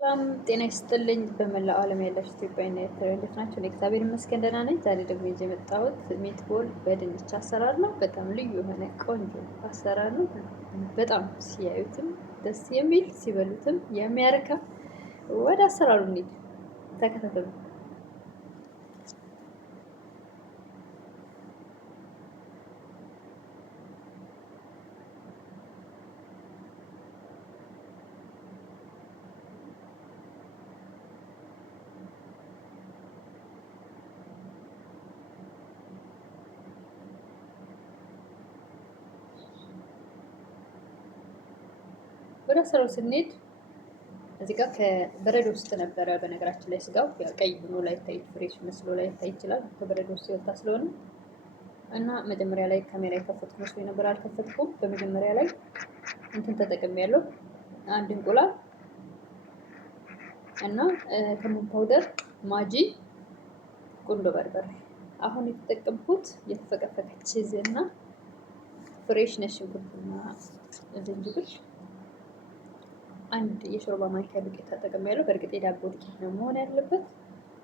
ሰላም ጤና ይስጥልኝ። በመላው ዓለም ያላችሁ ኢትዮጵያውያን ኤርትራውያን እንዴት ናችሁ? እግዚአብሔር ይመስገን ደህና ነኝ። ዛሬ ደግሞ ይዤ የመጣሁት ሚትቦል በድንች አሰራር ነው። በጣም ልዩ የሆነ ቆንጆ አሰራር ነው። በጣም ሲያዩትም ደስ የሚል ሲበሉትም የሚያረካ። ወደ አሰራሩ እንሂድ፣ ተከታተሉ። ወደ አሰራሩ ስንሄድ እዚህ ጋር ከበረዶ ውስጥ ነበረ። በነገራችን ላይ ስጋው ቀይ ሆኖ ላይታይ ፍሬሽ መስሎ ላይታይ ይችላል፣ ከበረዶ ውስጥ የወጣ ስለሆነ እና መጀመሪያ ላይ ካሜራ የከፈትኩ መስሎ ነበር፣ አልከፈትኩም። በመጀመሪያ ላይ እንትን ተጠቅሜያለሁ፣ አንድ እንቁላል እና ከሙን ፓውደር፣ ማጂ፣ ቁንዶ በርበሬ። አሁን የተጠቀምኩት የተፈቀፈቀ ቺዝ እና ፍሬሽ ነጭ ሽንኩርትና ዝንጅብል አንድ የሾርባ ማንኪያ ዱቄት ተጠቅሜያለሁ። በእርግጥ የዳቦ ዱቄት ነው መሆን ያለበት።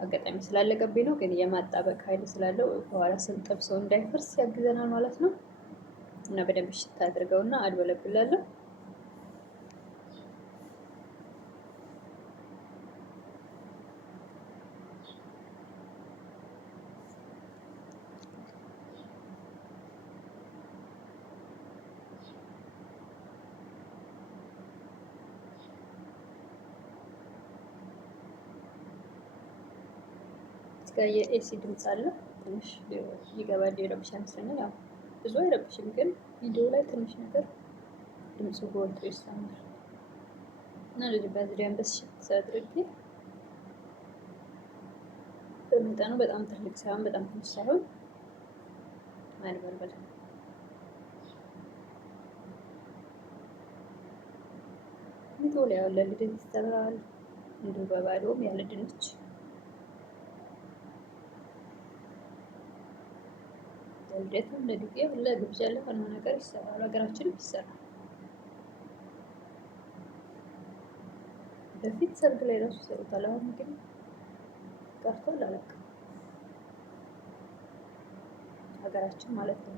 አጋጣሚ ስላለቀብኝ ነው፣ ግን የማጣበቅ ኃይል ስላለው በኋላ ስንጠብሰው እንዳይፈርስ ያግዘናል ማለት ነው። እና በደንብ ሽታ አድርገውና አድበለብላለሁ። ጋር የኤሲ ድምፅ አለ፣ ትንሽ ይገባል። የረብሻ ይመስለኛል። ያው ብዙ አይረብሽም፣ ግን ቪዲዮ ላይ ትንሽ ነገር ድምፁ ጎልቶ ይሰማል። እና ለዚህ በዚህ በስሽት አድርጌ በመጠኑ በጣም ትልቅ ሳይሆን በጣም ትንሽ ሳይሆን ማድበልበል። ቪዲዮ ላይ ያለ ልደት ይሰራል፣ እንዲሁ በባዶም ያለ ድንች ልደትም ለዱቄ ለግብዣ ለሆነ ነገር ይሰራል። ሀገራችን ይሰራል። በፊት ሰርግ ላይ ራሱ ይሰሩታል። አሁን ግን ቀርቷል። አላውቅም፣ ሀገራችን ማለት ነው።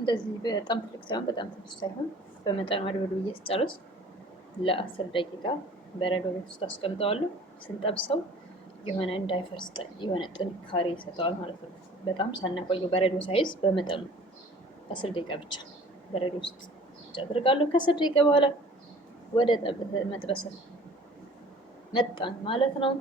እንደዚህ በጣም ትልቅ ሳይሆን በጣም ትንሽ ሳይሆን በመጠኑ አድበሉ ብዬ ስጨርስ ለ10 ደቂቃ በረዶ ቤት ውስጥ አስቀምጠዋለሁ። ስንጠብሰው የሆነ እንዳይፈርስ የሆነ ጥንካሬ ይሰጠዋል ማለት ነው። በጣም ሳናቆየው በረዶ ሳይዝ በመጠኑ 10 ደቂቃ ብቻ በረዶ ውስጥ አድርጋለሁ። ከ10 ደቂቃ በኋላ ወደ መጥበስ መጣን ማለት ነው።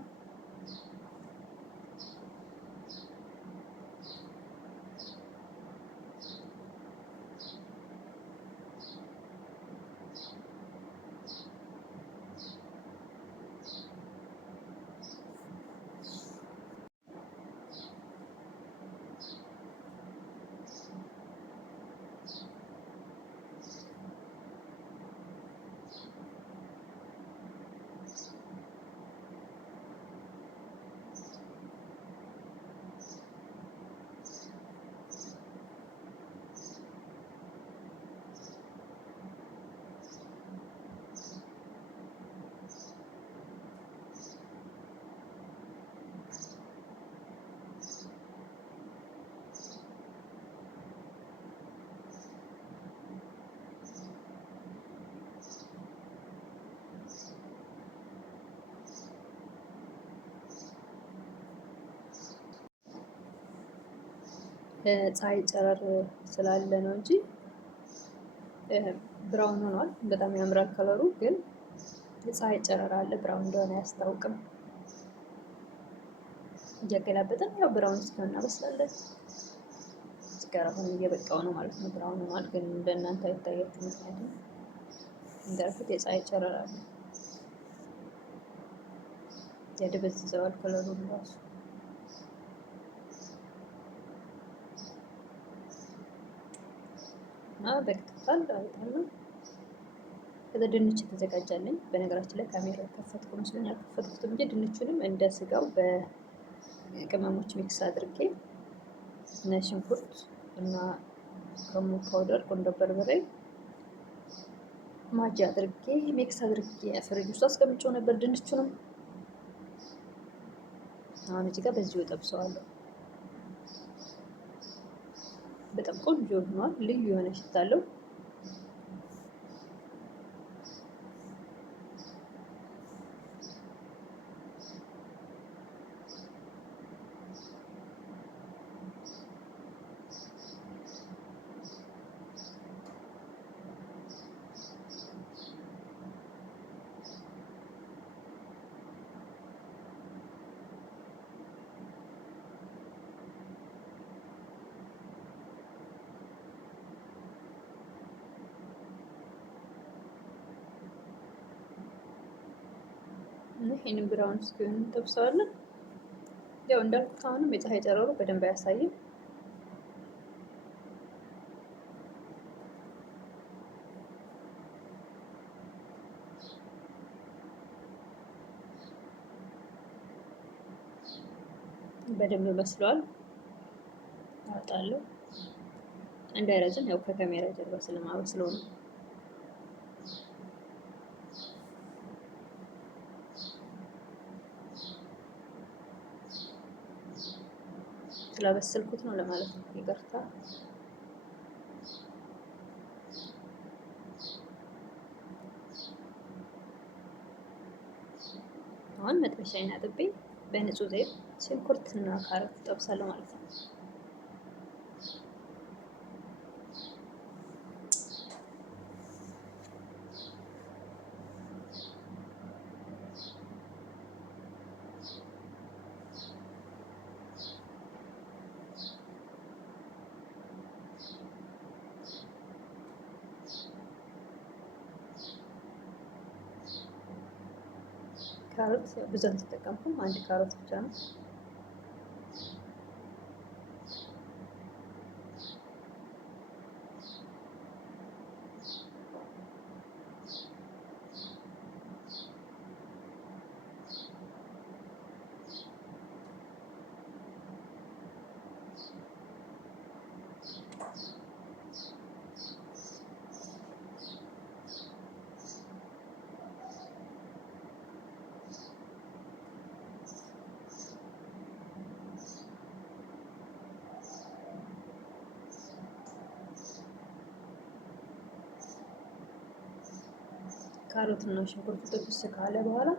ፀሐይ ጨረር ስላለ ነው እንጂ ብራውን ሆኗል። በጣም ያምራል ከለሩ፣ ግን የፀሐይ ጨረር አለ። ብራውን እንደሆነ አያስታውቅም። እያገላበጠን ያው ብራውን እስኪሆን እናበስላለን። ጋር አሁን እየበቃው ነው ማለት ነው። ብራውን ሆኗል፣ ግን እንደናንተ አይታያችሁ። ምክንያቱም እንዳልኩት የፀሐይ ጨረር አለ፣ ያደበዝዘዋል ከለሩን ራሱ። እና በቅጥታል አይታለሁ። ከዛ ድንች ተዘጋጃለኝ። በነገራችን ላይ ካሜራ ከፈትኩ መስሎኝ አልከፈትኩትም እንጂ ድንቹንም እንደ ስጋው በቅመሞች ሚክስ አድርጌ ነጭ ሽንኩርት እና ከሙን ፓውደር፣ ቁንዶ በርበሬ፣ ማጂ አድርጌ ሚክስ አድርጌ ፍሪጅ ውስጥ አስቀምጬው ነበር ድንቹንም። አሁን እዚህ ጋር በዚሁ ጠብሰዋለሁ። በጣም ቆንጆ ሆኗል። ልዩ የሆነ ሽታ አለው። ይሄንን ብራውን እስኪሆን እንጠብሰዋለን። ያው እንዳልኩት አሁንም የፀሐይ ጨረሩ በደንብ አያሳይም። በደንብ መስሏል። አወጣለሁ እንዳይረዝም፣ ያው ከካሜራ ጀርባ ስለማበስለው ነው። ስላበሰልኩት ነው ለማለት ነው። ይቅርታ። አሁን መጥበሻዬን አጥቤ በንጹህ ዘይት ሽንኩርትና ካሮት ጠብሳለሁ ማለት ነው። ካሮት ብዙ አልተጠቀምኩም፣ አንድ ካሮት ብቻ ነው። ካሮት እና ሽንኩርት ጥብስ ካለ በኋላ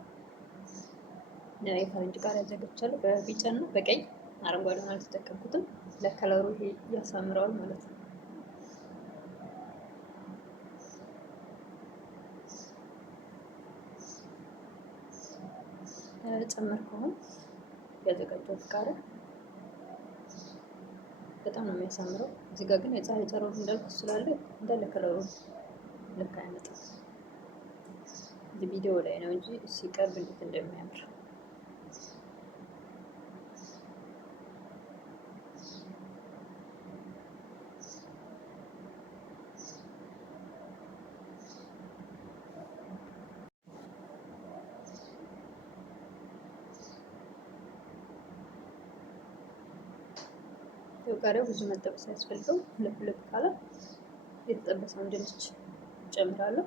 የፈረንጅ ቃሪያ አዘጋጅቻለሁ። በቢጫ እና በቀይ አረንጓዴውን አልተጠቀምኩትም። ለከለሩ ይሄ ያሳምረዋል ማለት ነው። ጨመርኩ። ያዘጋጀሁት ቃሪያ በጣም ነው የሚያሳምረው። እዚህ ጋር ግን የፀሐይ ጨረሩ እንዳልኩት ስላለ እንዳለ ከለሩ ልክ አይመጣም። ቪዲዮ ላይ ነው እንጂ ሲቀርብ እንዴት እንደሚያምር ቃሪያው ብዙ መጠበስ አያስፈልገው። ሁለት ካለ የተጠበሰውን ድንች ጨምራለሁ።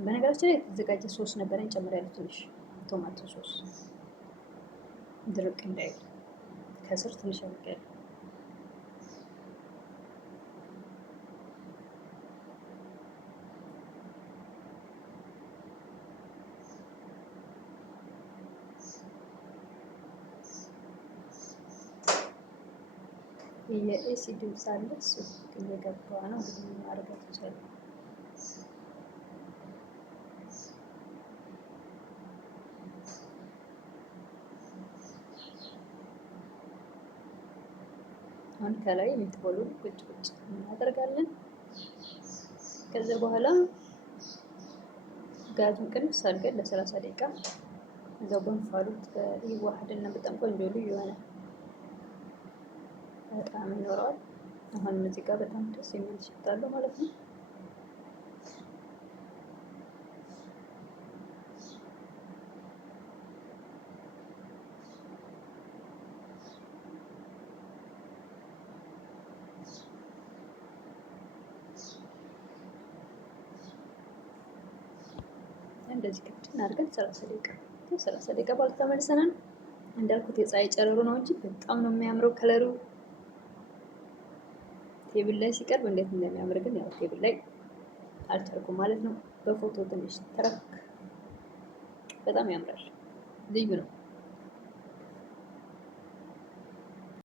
በነገራችን ላይ የተዘጋጀ ሶስ ነበረኝ ጨምሬያለሁ። ትንሽ ቶማቶ ሶስ ድርቅ እንዳይል ከስር ትንሽ አድርጌያለሁ። የኤሲ ድምፅ አለ። እሱ እየገባ ነው እንግዲህ ማድረግ ይቻላል። አሁን ከላይ ሚትቦሉን ቁጭ ቁጭ እናደርጋለን። ከዛ በኋላ ጋዙን ቅንስ አድርገን ለ30 ደቂቃ እዛው በእንፋሎት ይዋሃድና በጣም ቆንጆ ልዩ የሆነ በጣም ይኖረዋል። አሁን እዚህ ጋር በጣም ደስ የሚል ሽታ አለው ማለት ነው። እንደዚህ ክፍትን አድርገን 30 ደቂቃ በኋላ ተመልሰናል። እንዳልኩት የፀሐይ ጨረሩ ነው እንጂ በጣም ነው የሚያምረው ከለሩ። ቴብል ላይ ሲቀርብ እንዴት እንደሚያምር ግን ያው ቴብል ላይ አልቻልኩም ማለት ነው። በፎቶ ትንሽ ተረክ በጣም ያምራል፣ ልዩ ነው።